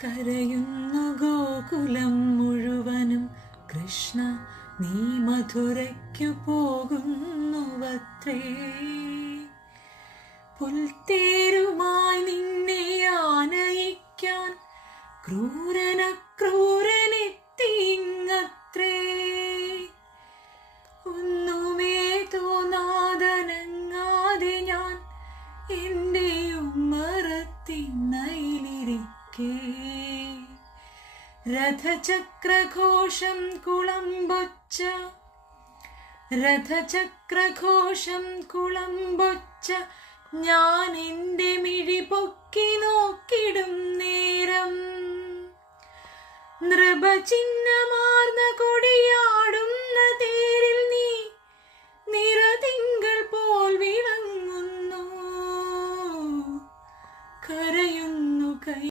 കരയുന്നു ഗോകുലം മുഴുവനും, കൃഷ്ണ നീ മധുരയ്ക്കു പോകുന്നുവത്രേ. പുൽത്തേരുമായി നിന്നെ ആനയിക്കാൻ ക്രൂരനെത്തിയിങ്ങത്രേ. ഒന്നുമേ തോന്നാതനങ്ങാതെ ഞാൻ എൻ്റെ ഉമ്മറത്തിണ്ണയിലിരിക്കേ. രഥചക്രഘോഷം കുളമ്പൊച്ച ഞാൻ എൻ്റെ മിഴി പൊക്കി നോക്കിടും നേരം, നൃപചിഹ്നമായി